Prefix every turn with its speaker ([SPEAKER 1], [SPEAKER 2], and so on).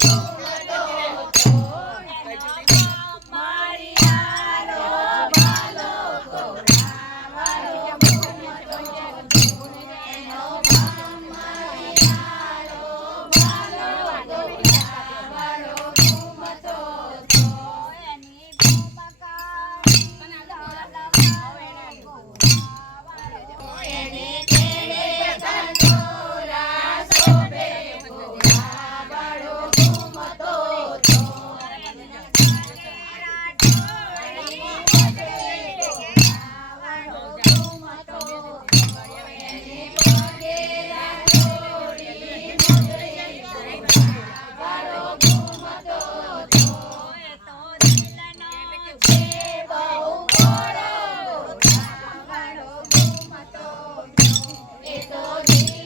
[SPEAKER 1] Thank. Lord.